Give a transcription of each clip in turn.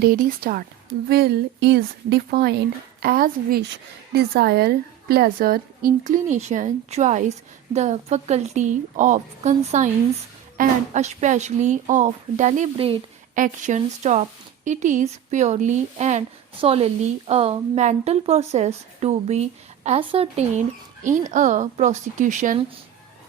Ready, start. Will is defined as wish, desire, pleasure, inclination, choice, the faculty of conscience, and especially of deliberate action. Stop. It is purely and solely a mental process to be ascertained in a prosecution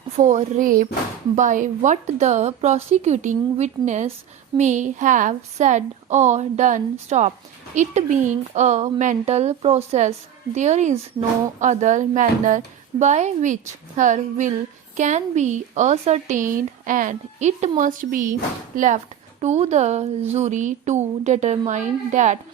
for rape by what the prosecuting witness may have said or done. Stop. It being a mental process, there is no other manner by which her will can be ascertained, and it must be left to the jury to determine that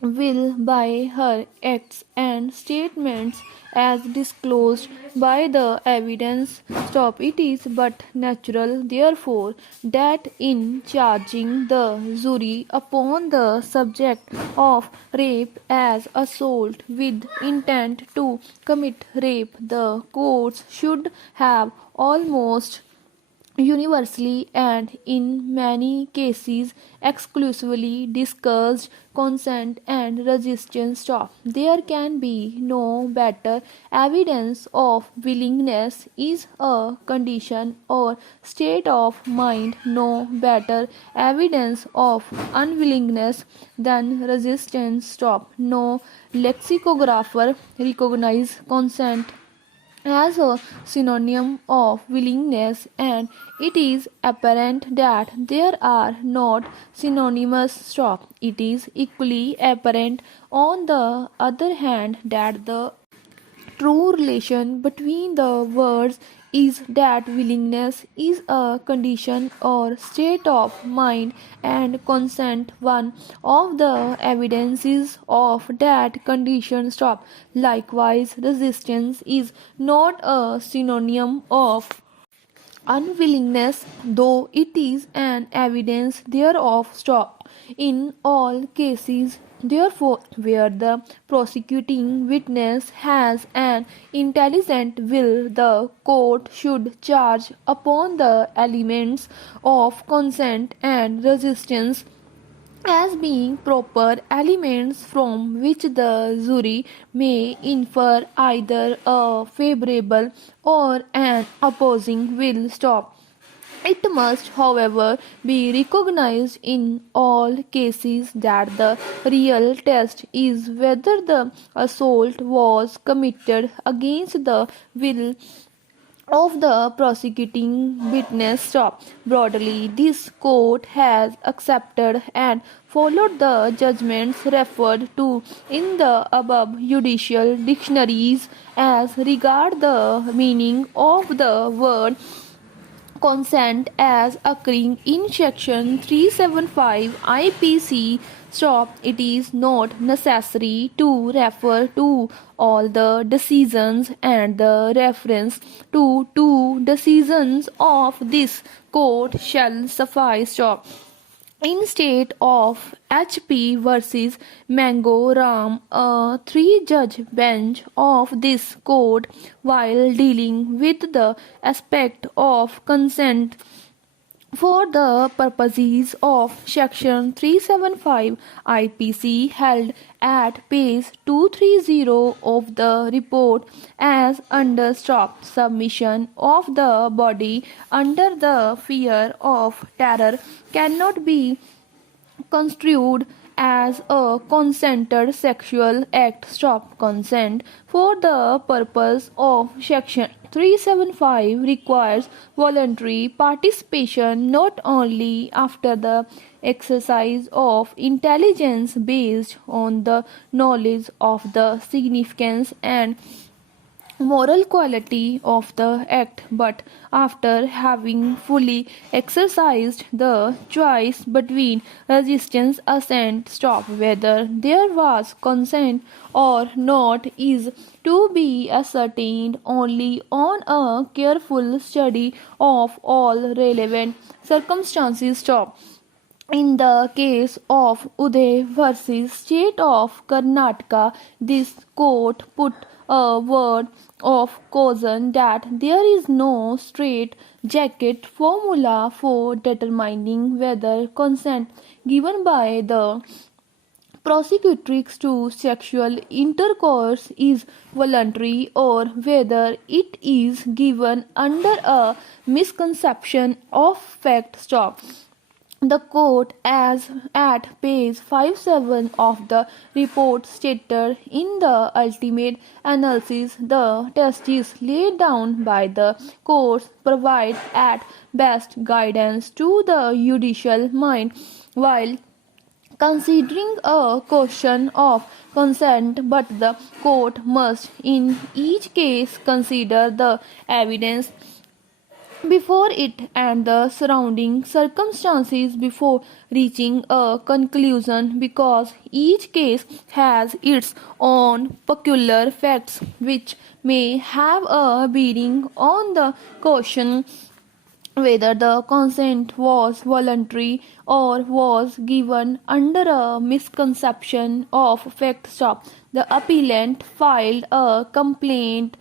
will by her acts and statements as disclosed by the evidence. Stop. It is but natural, therefore, that in charging the jury upon the subject of rape as assault with intent to commit rape, the courts should have almost universally and in many cases exclusively discussed consent and resistance. Stop. There can be no better evidence of willingness is a condition or state of mind, no better evidence of unwillingness than resistance. Stop. No lexicographer recognize consent as a synonym of willingness, and it is apparent that there are not synonymous. Stop. It is equally apparent, on the other hand, that the true relation between the words is that willingness is a condition or state of mind and consent one of the evidences of that condition. Stop. Likewise, resistance is not a synonym of unwillingness, though it is an evidence thereof. Stop. In all cases, therefore, where the prosecuting witness has an intelligent will, the court should charge upon the elements of consent and resistance as being proper elements from which the jury may infer either a favorable or an opposing will. Stop. It must, however, be recognized in all cases that the real test is whether the assault was committed against the will of the prosecuting witness. Stop. Broadly, this court has accepted and followed the judgments referred to in the above judicial dictionaries as regard the meaning of the word consent as occurring in section 375 IPC. Stop. It is not necessary to refer to all the decisions, and the reference to two decisions of this court shall suffice. Stop. In state of HP versus Mango Ram, a three-judge bench of this court, while dealing with the aspect of consent for the purposes of Section 375 IPC, held at page 230 of the report as under. Stop. Submission of the body under the fear of terror cannot be construed as a consented sexual act. Stop. Consent for the purpose of section 375 requires voluntary participation not only after the exercise of intelligence based on the knowledge of the significance and moral quality of the act, but after having fully exercised the choice between resistance assent. Stop. Whether there was consent or not is to be ascertained only on a careful study of all relevant circumstances. Stop. In the case of Uday versus State of Karnataka, this court put a word of caution that there is no straight jacket formula for determining whether consent given by the prosecutrix to sexual intercourse is voluntary or whether it is given under a misconception of fact. Stop. The court, as at page 57 of the report stated, in the ultimate analysis, the tests laid down by the courts provide at best guidance to the judicial mind, while considering a question of consent, but the court must in each case consider the evidence before it and the surrounding circumstances before reaching a conclusion, because each case has its own peculiar facts which may have a bearing on the question whether the consent was voluntary or was given under a misconception of fact. Stop. The appellant filed a complaint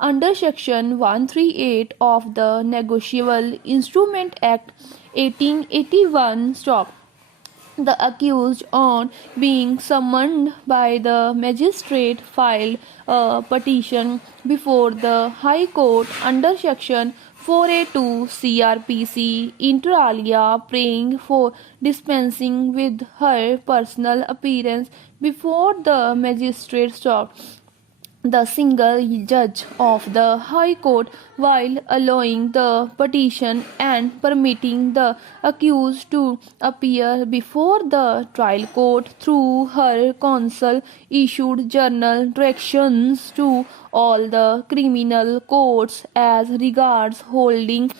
under Section 138 of the Negotiable Instrument Act 1881. Stop. The accused, on being summoned by the magistrate, filed a petition before the High Court under Section 482 CRPC inter alia, praying for dispensing with her personal appearance before the magistrate. Stop. The single judge of the High Court, while allowing the petition and permitting the accused to appear before the trial court through her counsel, issued general directions to all the criminal courts as regards holding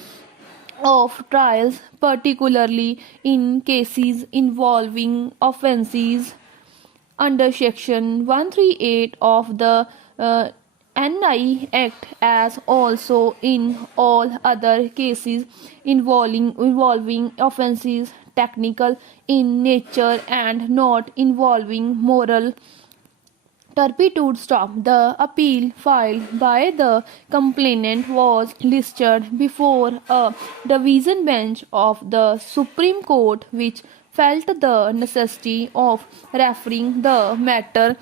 of trials, particularly in cases involving offences under Section 138 of the NI Act, as also in all other cases involving offences technical in nature and not involving moral turpitude. Stop. The appeal filed by the complainant was listed before a division bench of the Supreme Court, which felt the necessity of referring the matter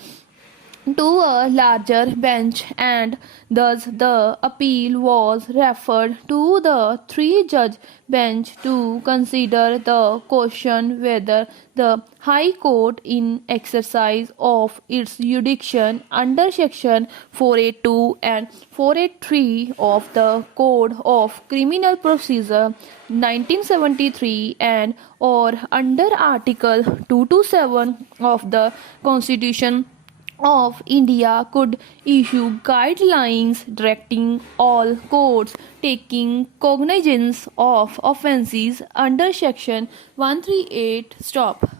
to a larger bench, and thus the appeal was referred to the three-judge bench to consider the question whether the High Court, in exercise of its jurisdiction under Section 482 and 483 of the Code of Criminal Procedure 1973 and or under Article 227 of the Constitution of India, could issue guidelines directing all courts taking cognizance of offences under Section 138. Stop.